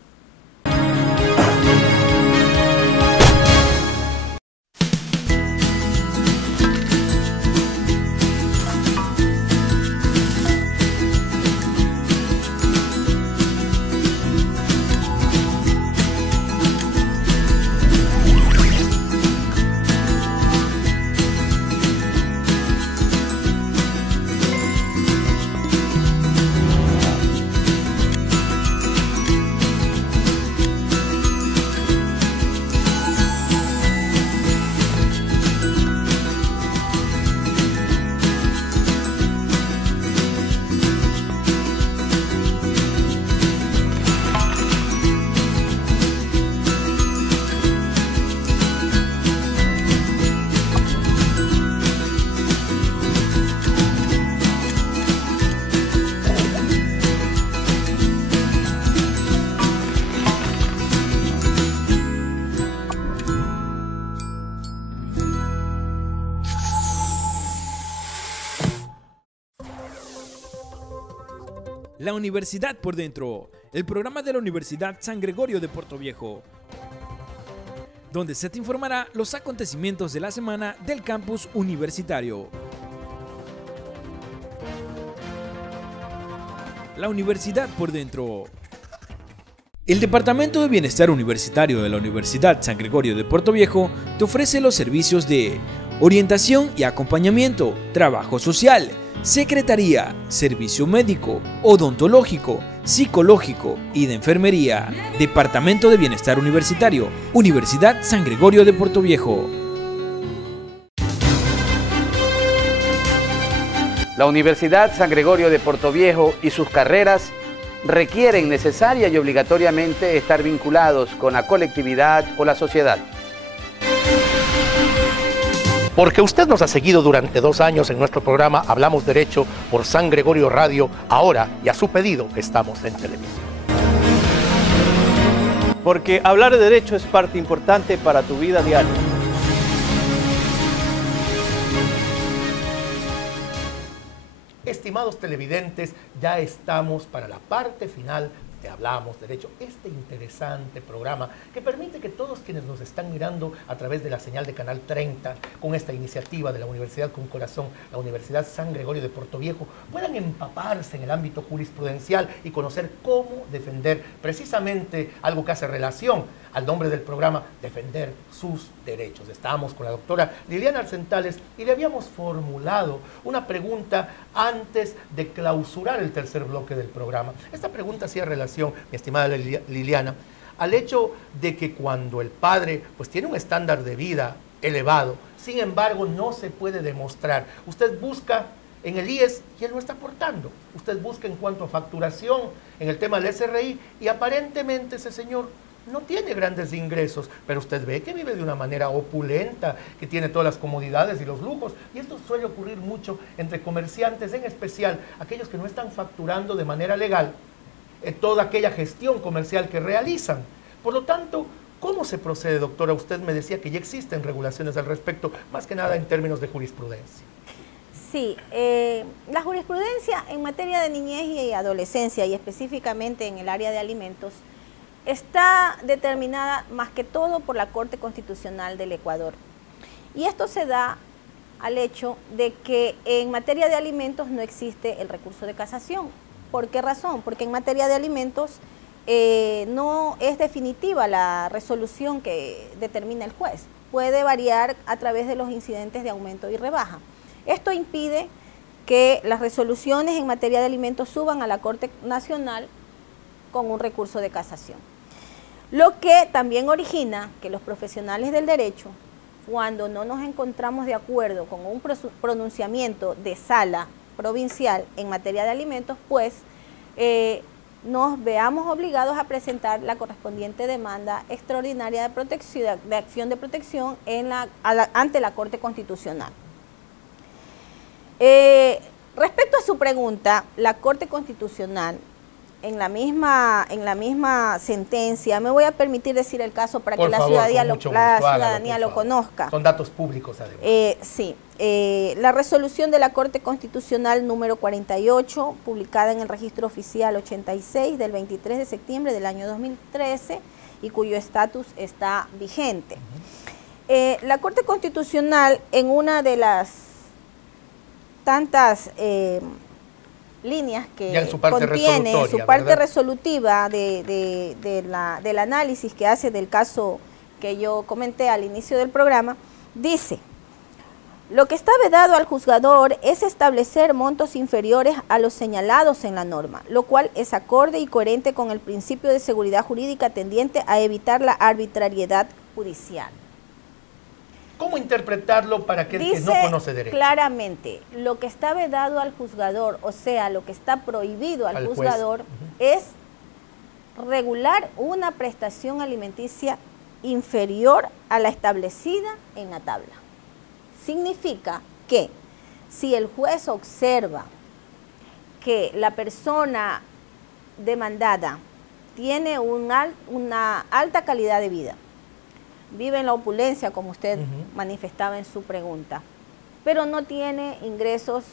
La Universidad por Dentro, el programa de la Universidad San Gregorio de Portoviejo, donde se te informará los acontecimientos de la semana del campus universitario. La Universidad por Dentro. El Departamento de Bienestar Universitario de la Universidad San Gregorio de Portoviejo te ofrece los servicios de orientación y acompañamiento, trabajo social, secretaría, servicio médico, odontológico, psicológico y de enfermería. Departamento de Bienestar Universitario, Universidad San Gregorio de Portoviejo. La Universidad San Gregorio de Portoviejo y sus carreras requieren necesaria y obligatoriamente estar vinculados con la colectividad o la sociedad. Porque usted nos ha seguido durante 2 años en nuestro programa Hablamos Derecho por San Gregorio Radio, ahora y a su pedido estamos en televisión. Porque hablar de derecho es parte importante para tu vida diaria. Estimados televidentes, ya estamos para la parte final de Hablamos Derecho, este interesante programa que permite que todos quienes nos están mirando a través de la señal de Canal 30, con esta iniciativa de la Universidad con Corazón, la Universidad San Gregorio de Portoviejo, puedan empaparse en el ámbito jurisprudencial y conocer cómo defender precisamente algo que hace relación al nombre del programa, defender sus derechos. Estábamos con la doctora Liliana Arcentales y le habíamos formulado una pregunta antes de clausurar el tercer bloque del programa. Esta pregunta hacía relación, mi estimada Liliana, al hecho de que cuando el padre pues tiene un estándar de vida elevado, sin embargo no se puede demostrar. Usted busca en el IES y él no está aportando. Usted busca en cuanto a facturación en el tema del SRI y aparentemente ese señor no tiene grandes ingresos, pero usted ve que vive de una manera opulenta, que tiene todas las comodidades y los lujos, y esto suele ocurrir mucho entre comerciantes, en especial aquellos que no están facturando de manera legal toda aquella gestión comercial que realizan. Por lo tanto, ¿Cómo se procede, doctora? Usted me decía que ya existen regulaciones al respecto, más que nada en términos de jurisprudencia. Sí, la jurisprudencia en materia de niñez y adolescencia, y específicamente en el área de alimentos, está determinada más que todo por la Corte Constitucional del Ecuador. Y esto se da al hecho de que en materia de alimentos no existe el recurso de casación. ¿Por qué razón? Porque en materia de alimentos no es definitiva la resolución que determina el juez. Puede variar a través de los incidentes de aumento y rebaja. Esto impide que las resoluciones en materia de alimentos suban a la Corte Nacional con un recurso de casación. Lo que también origina que los profesionales del derecho, cuando no nos encontramos de acuerdo con un pronunciamiento de sala provincial en materia de alimentos, pues nos veamos obligados a presentar la correspondiente demanda extraordinaria de protección, de acción de protección ante la Corte Constitucional. Respecto a su pregunta, la Corte Constitucional, en la misma sentencia, me voy a permitir decir el caso para que la ciudadanía lo conozca. Son datos públicos, además. Sí, la resolución de la Corte Constitucional número 48, publicada en el Registro Oficial 86 del 23 de septiembre del año 2013 y cuyo estatus está vigente. La Corte Constitucional, en una de las tantas líneas que contiene en su parte resolutiva del análisis que hace del caso que yo comenté al inicio del programa, dice: lo que está vedado al juzgador es establecer montos inferiores a los señalados en la norma, lo cual es acorde y coherente con el principio de seguridad jurídica tendiente a evitar la arbitrariedad judicial. ¿Cómo interpretarlo para aquel que no conoce derecho? Claramente, lo que está vedado al juzgador, o sea, lo que está prohibido al juzgador, es regular una prestación alimenticia inferior a la establecida en la tabla. Significa que si el juez observa que la persona demandada tiene una alta calidad de vida, vive en la opulencia, como usted manifestaba en su pregunta, pero no tiene ingresos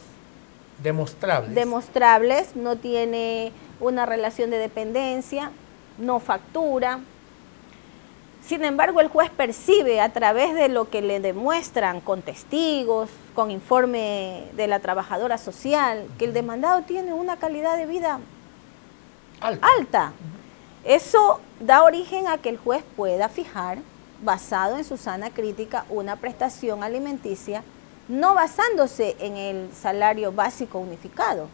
demostrables, no tiene una relación de dependencia, no factura. Sin embargo, el juez percibe a través de lo que le demuestran con testigos, con informe de la trabajadora social, que el demandado tiene una calidad de vida alta. Eso da origen a que el juez pueda fijar, basado en su sana crítica, una prestación alimenticia, no basándose en el salario básico unificado,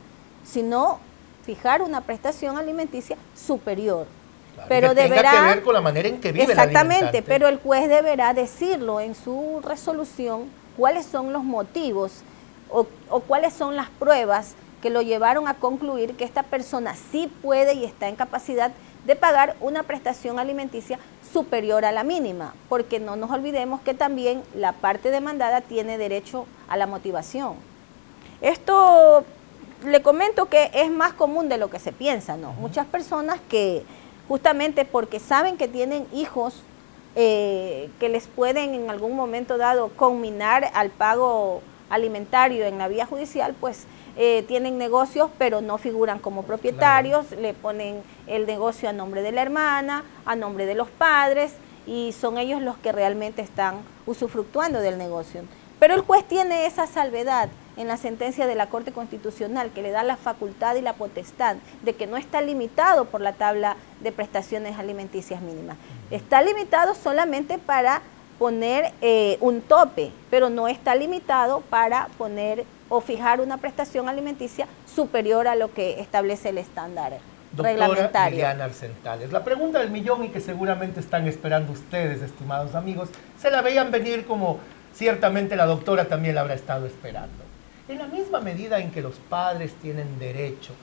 sino fijar una prestación alimenticia superior. Claro, pero que deberá tenga que ver con la manera en que vive el alimentante. Exactamente, pero el juez deberá decirlo en su resolución cuáles son los motivos o cuáles son las pruebas que lo llevaron a concluir que esta persona sí puede y está en capacidad de pagar una prestación alimenticia superior a la mínima, porque no nos olvidemos que también la parte demandada tiene derecho a la motivación. Esto le comento que es más común de lo que se piensa, ¿no? Muchas personas que justamente porque saben que tienen hijos que les pueden en algún momento dado conminar al pago alimentario en la vía judicial, pues tienen negocios pero no figuran como propietarios, le ponen el negocio a nombre de la hermana, a nombre de los padres, y son ellos los que realmente están usufructuando del negocio. Pero el juez tiene esa salvedad en la sentencia de la Corte Constitucional que le da la facultad y la potestad de que no está limitado por la tabla de prestaciones alimenticias mínimas. Está limitado solamente para poner un tope, pero no está limitado para poner o fijar una prestación alimenticia superior a lo que establece el estándar reglamentario. Doctora Liliana Arcentales, la pregunta del millón y que seguramente están esperando ustedes, estimados amigos, se la veían venir como ciertamente la doctora también la habrá estado esperando. En la misma medida en que los padres tienen derecho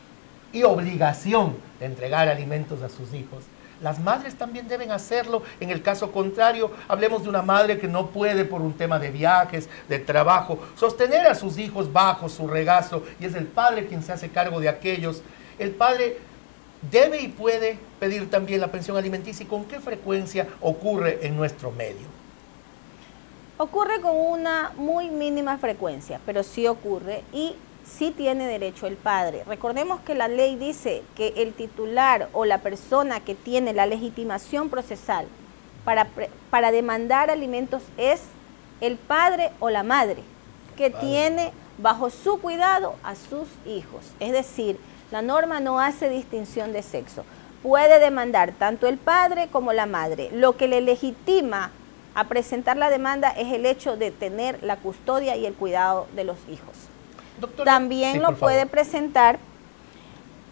y obligación de entregar alimentos a sus hijos, las madres también deben hacerlo. En el caso contrario, hablemos de una madre que no puede por un tema de viajes, de trabajo, sostener a sus hijos bajo su regazo y es el padre quien se hace cargo de aquellos. El padre debe y puede pedir también la pensión alimenticia y con qué frecuencia ocurre en nuestro medio. Ocurre con una muy mínima frecuencia, pero sí ocurre y sí tiene derecho el padre. Recordemos que la ley dice que el titular o la persona que tiene la legitimación procesal para demandar alimentos es el padre o la madre que tiene bajo su cuidado a sus hijos. Es decir, la norma no hace distinción de sexo. Puede demandar tanto el padre como la madre. Lo que le legitima a presentar la demanda es el hecho de tener la custodia y el cuidado de los hijos. Doctora, también lo puede presentar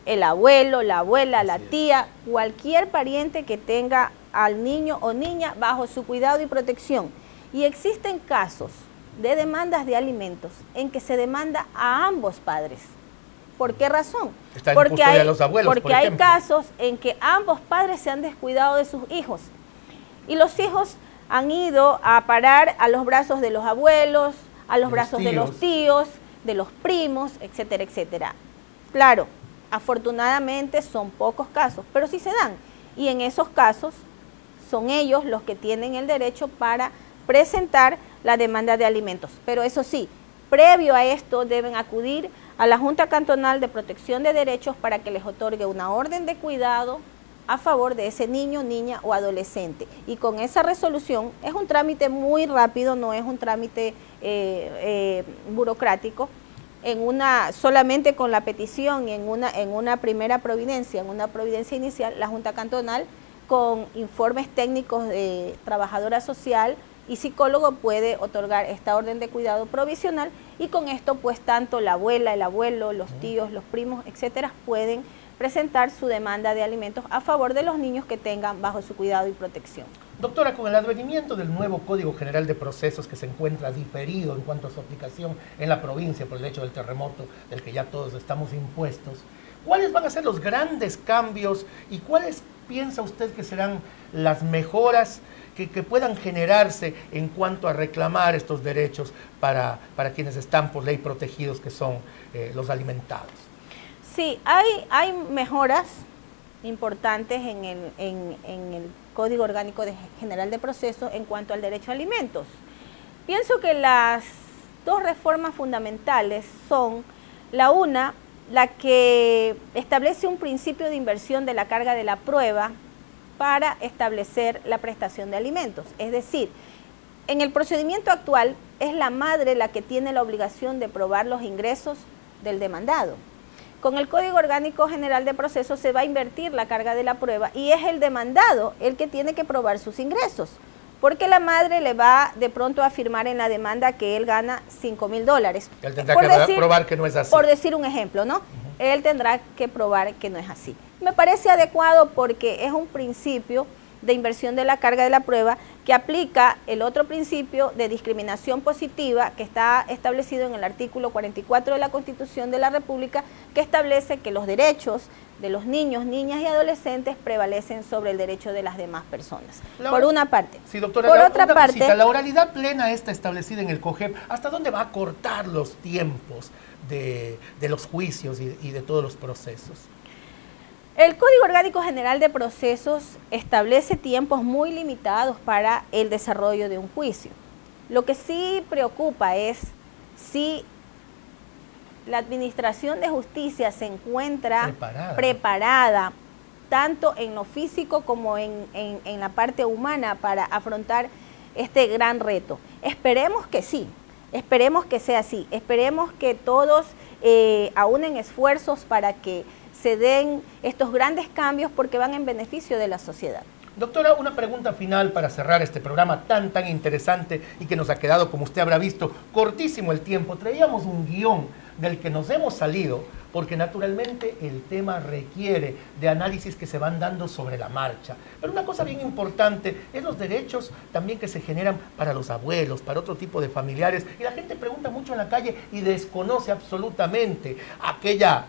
el abuelo, la abuela, la tía, cualquier pariente que tenga al niño o niña bajo su cuidado y protección. Y existen casos de demandas de alimentos en que se demanda a ambos padres. ¿Por qué razón? Porque hay, los abuelos, porque hay casos en que ambos padres se han descuidado de sus hijos y los hijos han ido a parar a los brazos de los abuelos, a los brazos de los tíos, de los primos, etcétera, etcétera. Claro, afortunadamente son pocos casos, pero sí se dan. Y en esos casos son ellos los que tienen el derecho para presentar la demanda de alimentos. Pero eso sí, previo a esto deben acudir a la Junta Cantonal de Protección de Derechos para que les otorgue una orden de cuidado a favor de ese niño, niña o adolescente. Y con esa resolución es un trámite muy rápido, no es un trámite burocrático. Solamente con la petición y en una primera providencia, en una providencia inicial, la Junta Cantonal, con informes técnicos de trabajadora social y psicólogo, puede otorgar esta orden de cuidado provisional y con esto pues tanto la abuela, el abuelo, los tíos, los primos, etcétera, pueden presentar su demanda de alimentos a favor de los niños que tengan bajo su cuidado y protección. Doctora, con el advenimiento del nuevo Código General de Procesos que se encuentra diferido en cuanto a su aplicación en la provincia por el hecho del terremoto del que ya todos estamos impuestos, ¿cuáles van a ser los grandes cambios y cuáles piensa usted que serán las mejoras que puedan generarse en cuanto a reclamar estos derechos para quienes están por ley protegidos, que son los alimentados? Sí, hay mejoras importantes en el Código Orgánico General de Procesos en cuanto al derecho a alimentos. Pienso que las dos reformas fundamentales son la que establece un principio de inversión de la carga de la prueba para establecer la prestación de alimentos. Es decir, en el procedimiento actual es la madre la que tiene la obligación de probar los ingresos del demandado. Con el Código Orgánico General de Procesos se va a invertir la carga de la prueba y es el demandado el que tiene que probar sus ingresos, porque la madre le va de pronto a afirmar en la demanda que él gana $5.000. Él tendrá que probar que no es así. Por decir un ejemplo, ¿no? Él tendrá que probar que no es así. Me parece adecuado porque es un principio de inversión de la carga de la prueba que aplica el otro principio de discriminación positiva que está establecido en el artículo 44 de la Constitución de la República, que establece que los derechos de los niños, niñas y adolescentes prevalecen sobre el derecho de las demás personas. Por una parte. Sí, doctora, por otra parte, la oralidad plena está establecida en el COGEP. ¿Hasta dónde va a cortar los tiempos de los juicios y de todos los procesos? El Código Orgánico General de Procesos establece tiempos muy limitados para el desarrollo de un juicio. Lo que sí preocupa es si la Administración de Justicia se encuentra preparada tanto en lo físico como en la parte humana para afrontar este gran reto. Esperemos que sí, esperemos que sea así, esperemos que todos aúnen esfuerzos para que se den estos grandes cambios porque van en beneficio de la sociedad. Doctora, una pregunta final para cerrar este programa tan interesante y que nos ha quedado, como usted habrá visto, cortísimo el tiempo. Traíamos un guión del que nos hemos salido porque naturalmente el tema requiere de análisis que se van dando sobre la marcha. Pero una cosa bien importante es los derechos también que se generan para los abuelos, para otro tipo de familiares. Y la gente pregunta mucho en la calle y desconoce absolutamente aquella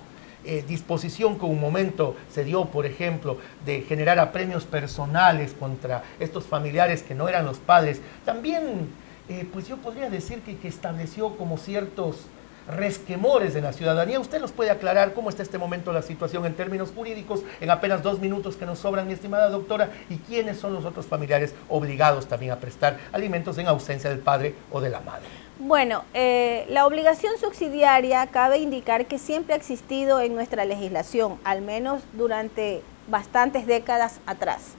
disposición que un momento se dio, por ejemplo, de generar apremios personales contra estos familiares que no eran los padres. También, pues yo podría decir que estableció como ciertos resquemores de la ciudadanía. ¿Usted nos puede aclarar cómo está este momento la situación en términos jurídicos en apenas 2 minutos que nos sobran, mi estimada doctora? ¿Y quiénes son los otros familiares obligados también a prestar alimentos en ausencia del padre o de la madre? Bueno, la obligación subsidiaria cabe indicar que siempre ha existido en nuestra legislación, al menos durante bastantes décadas atrás.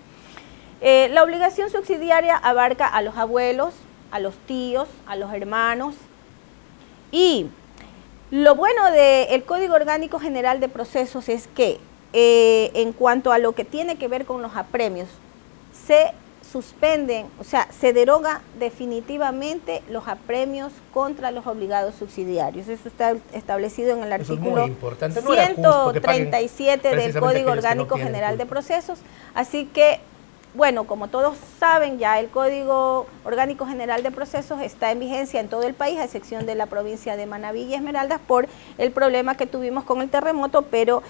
La obligación subsidiaria abarca a los abuelos, a los tíos, a los hermanos, y lo bueno del Código Orgánico General de Procesos es que en cuanto a lo que tiene que ver con los apremios, se suspenden, o sea, se deroga definitivamente los apremios contra los obligados subsidiarios. Eso está establecido en el artículo 137 del Código Orgánico General de Procesos. Así que, bueno, como todos saben, ya el Código Orgánico General de Procesos está en vigencia en todo el país, a excepción de la provincia de Manabí y Esmeraldas, por el problema que tuvimos con el terremoto, pero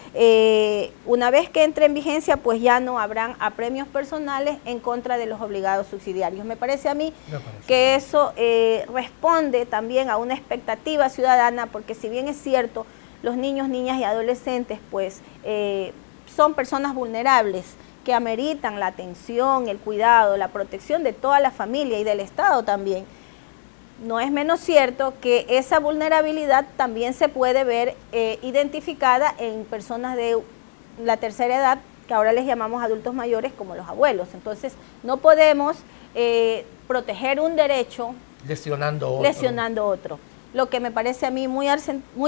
una vez que entre en vigencia, pues ya no habrán apremios personales en contra de los obligados subsidiarios. Me parece a mí que eso responde también a una expectativa ciudadana, porque si bien es cierto, los niños, niñas y adolescentes, pues son personas vulnerables, que ameritan la atención, el cuidado, la protección de toda la familia y del Estado también. No es menos cierto que esa vulnerabilidad también se puede ver identificada en personas de la tercera edad, que ahora les llamamos adultos mayores, como los abuelos. Entonces, no podemos proteger un derecho lesionando otro. Lo que me parece a mí muy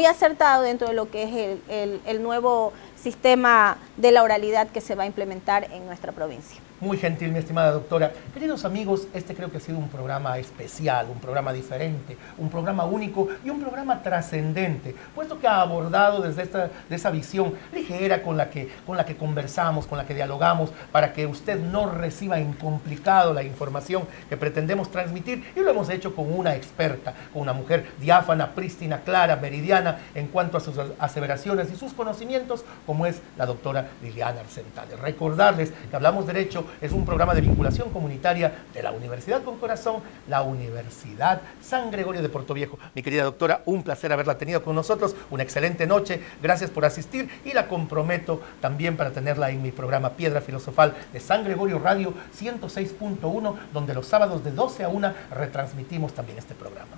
acertado dentro de lo que es el nuevo sistema de la oralidad que se va a implementar en nuestra provincia. Muy gentil, mi estimada doctora. Queridos amigos, este creo que ha sido un programa especial, un programa diferente, un programa único y un programa trascendente, puesto que ha abordado desde esa visión ligera con la que conversamos, con la que dialogamos, para que usted no reciba en complicado la información que pretendemos transmitir, y lo hemos hecho con una experta, con una mujer diáfana, prístina, clara, meridiana en cuanto a sus aseveraciones y sus conocimientos, como es la doctora Liliana Arcentales. Recordarles que Hablamos Derecho es un programa de vinculación comunitaria de la Universidad con Corazón, la Universidad San Gregorio de Portoviejo. Mi querida doctora, un placer haberla tenido con nosotros, una excelente noche, gracias por asistir, y la comprometo también para tenerla en mi programa Piedra Filosofal de San Gregorio Radio 106.1, donde los sábados de 12 a 1 retransmitimos también este programa.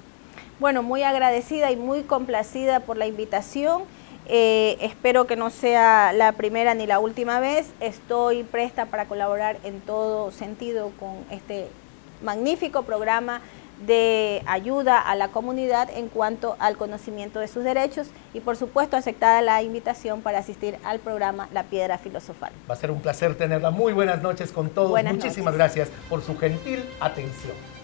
Bueno, muy agradecida y muy complacida por la invitación. Espero que no sea la primera ni la última vez. Estoy presta para colaborar en todo sentido con este magnífico programa de ayuda a la comunidad en cuanto al conocimiento de sus derechos, y por supuesto aceptada la invitación para asistir al programa La Piedra Filosofal. Va a ser un placer tenerla. Muy buenas noches con todos. Muchísimas gracias por su gentil atención.